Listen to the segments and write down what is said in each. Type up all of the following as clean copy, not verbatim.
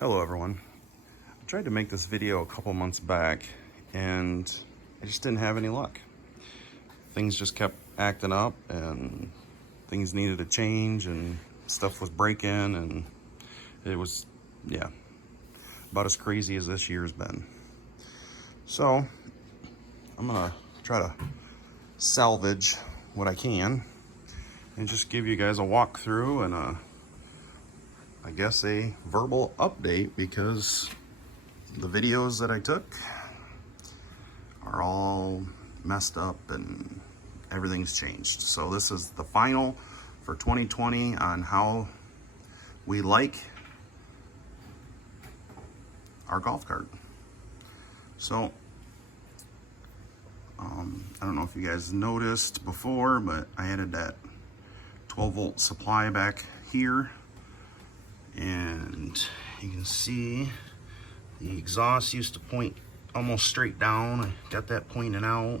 Hello everyone. I tried to make this video a couple months back and I just didn't have any luck. Things just kept acting up and things needed to change and stuff was breaking and it was, yeah, about as crazy as this year's been. So I'm gonna try to salvage what I can and just give you guys a walkthrough and I guess a verbal update, because the videos that I took are all messed up and everything's changed. So this is the final for 2020 on how we like our golf cart. So I don't know if you guys noticed before, but I added that 12-volt supply back here, and you can see the exhaust used to point almost straight down. I got that pointing out,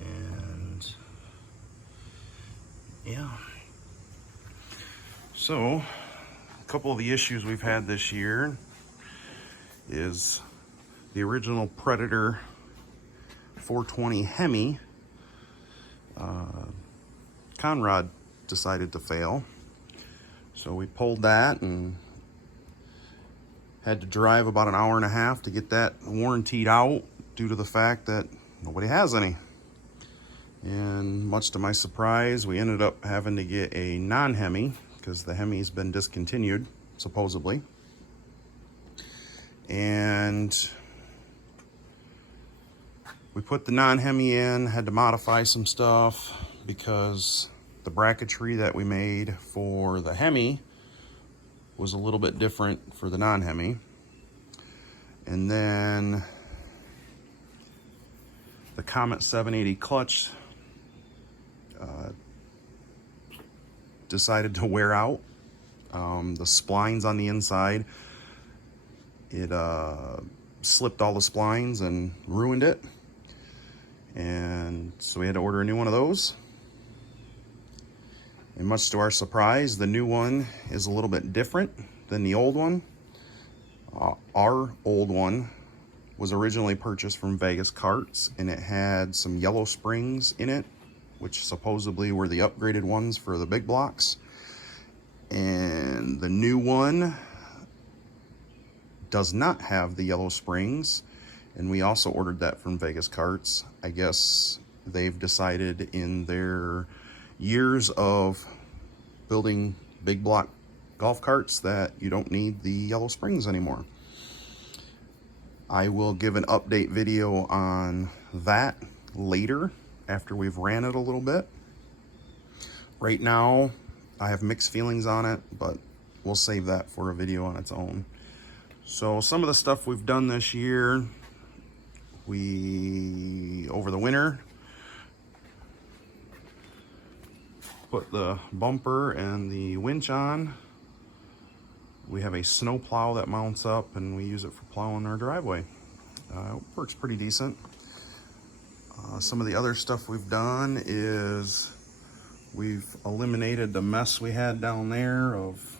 and yeah. So a couple of the issues we've had this year is the original Predator 420 Hemi. Conrod decided to fail, so we pulled that and had to drive about an hour and a half to get that warrantied out due to the fact that nobody has any. And much to my surprise, we ended up having to get a non-Hemi because the Hemi's been discontinued, supposedly. And we put the non-Hemi in, had to modify some stuff because the bracketry that we made for the Hemi was a little bit different for the non-Hemi. And then the Comet 780 clutch decided to wear out. The splines on the inside, it slipped all the splines and ruined it. And so we had to order a new one of those. And much to our surprise, the new one is a little bit different than the old one. Our old one was originally purchased from Vegas Carts, and it had some yellow springs in it, which supposedly were the upgraded ones for the big blocks. And the new one does not have the yellow springs, and we also ordered that from Vegas Carts. I guess they've decided in their years of building big block golf carts that you don't need the yellow springs anymore. I will give an update video on that later after we've ran it a little bit. Right now I have mixed feelings on it, but we'll save that for a video on its own. So some of the stuff we've done this year, we over the winter put the bumper and the winch on. We have a snow plow that mounts up and we use it for plowing our driveway. It works pretty decent. Some of the other stuff we've done is we've eliminated the mess we had down there of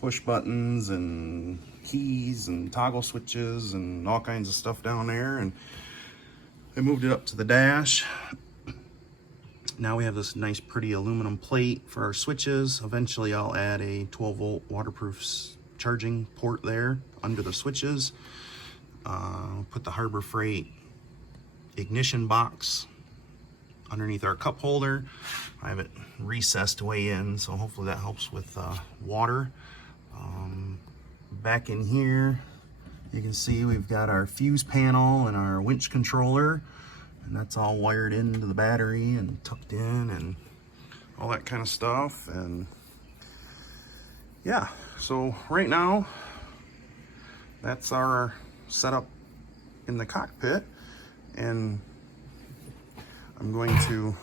push buttons and keys and toggle switches and all kinds of stuff down there, and I moved it up to the dash. Now we have this nice pretty aluminum plate for our switches. Eventually I'll add a 12-volt waterproof charging port there under the switches. Put the Harbor Freight ignition box underneath our cup holder. I have it recessed way in, so hopefully that helps with water. Back in here you can see we've got our fuse panel and our winch controller, and that's all wired into the battery and tucked in and all that kind of stuff. And yeah, so right now that's our setup in the cockpit, and I'm going to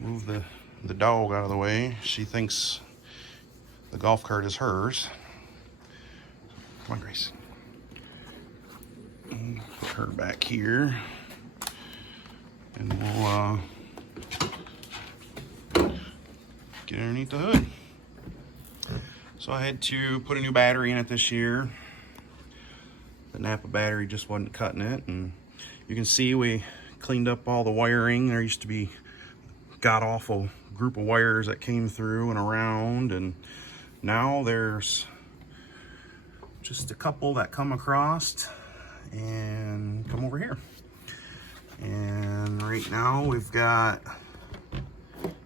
move the dog out of the way. She thinks the golf cart is hers. Come on, Grace. Put her back here, and we'll get underneath the hood. So I had to put a new battery in it this year. The Napa battery just wasn't cutting it, and you can see we cleaned up all the wiring. There used to be god-awful group of wires that came through and around, and now there's just a couple that come across and come over here. And right now we've got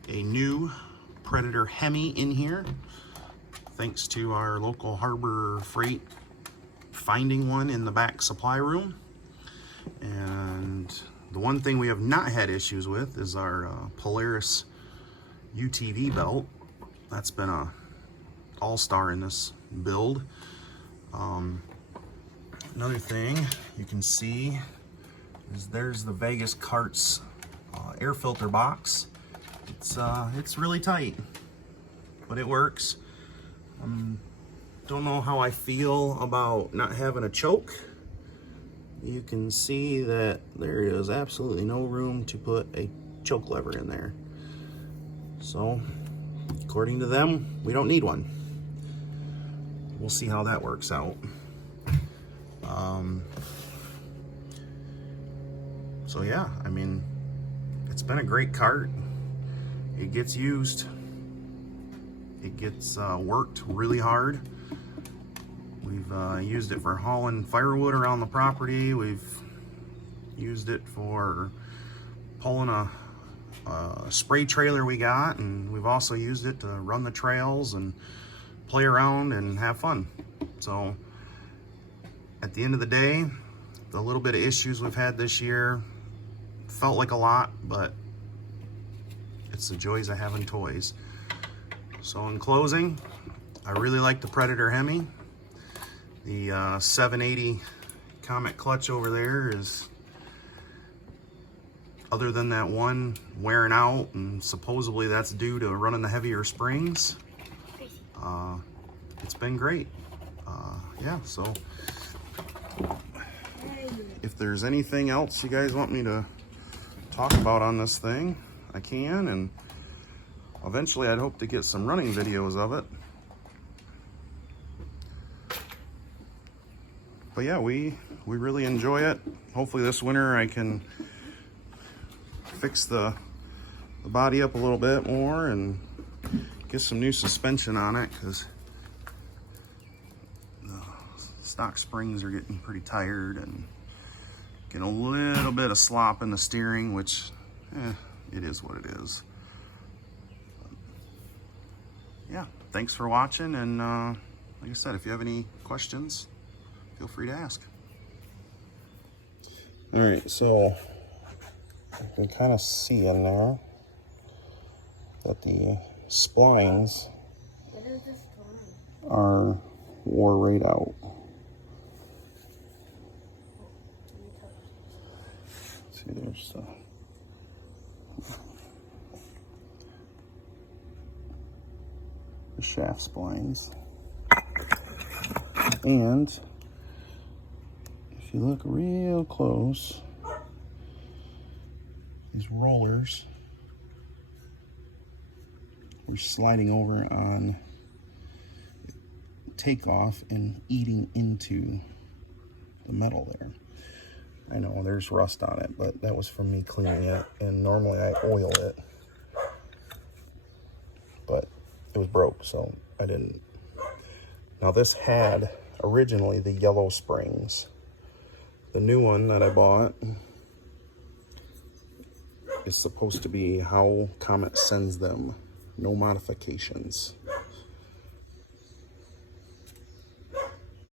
a new Predator Hemi in here, thanks to our local Harbor Freight finding one in the back supply room. And the one thing we have not had issues with is our Polaris UTV belt. That's been a all-star in this build. Another thing you can see is there's the Vegas Carts air filter box. It's really tight, but it works. Don't know how I feel about not having a choke. You can see that there is absolutely no room to put a choke lever in there. So, according to them, we don't need one. We'll see how that works out. So yeah, I mean, it's been a great cart. It gets used. It gets worked really hard. We've used it for hauling firewood around the property. We've used it for pulling a spray trailer we got, and we've also used it to run the trails and play around and have fun. So at the end of the day, the little bit of issues we've had this year felt like a lot, but it's the joys of having toys. So in closing, I really like the Predator Hemi. The 780 Comet clutch over there is, other than that one wearing out, and supposedly that's due to running the heavier springs, it's been great. Yeah, so if there's anything else you guys want me to talk about on this thing, I can, and eventually I'd hope to get some running videos of it. But yeah, we really enjoy it. Hopefully this winter I can fix the body up a little bit more and get some new suspension on it, because the stock springs are getting pretty tired and getting a little bit of slop in the steering, which it is what it is. But yeah, thanks for watching, and like I said, if you have any questions, feel free to ask. All right, so you can kind of see in there that the splines are wore right out. See, there's the shaft splines. And if you look real close, these rollers were sliding over on takeoff and eating into the metal there. I know there's rust on it, but that was from me cleaning it, and normally I oil it, but it was broke, so I didn't. Now this had originally the yellow springs. The new one that I bought is supposed to be how Comet sends them, no modifications.